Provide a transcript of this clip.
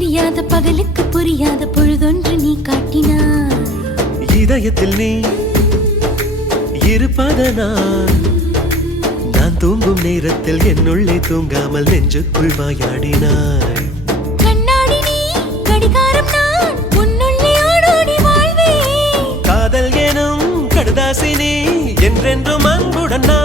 தெரியாத பகலுக்கு புரியாத பொழுதொன்று நீ காட்டினாய். இதயத்தில் நீ இருப்பதனால் நான் தூங்கும் நேரத்தில் என்னுள்ளே தூங்காமல் நெஞ்சுக்குள் வாயாடினாய். கண்ணாடி நீ, கடிகாரம் நான், உன்னுள்ளே ஓடோடி வாழ்வே. காதல் எனும் கடுதாசி நீ, என்றென்றும் அன்புடன் நான்.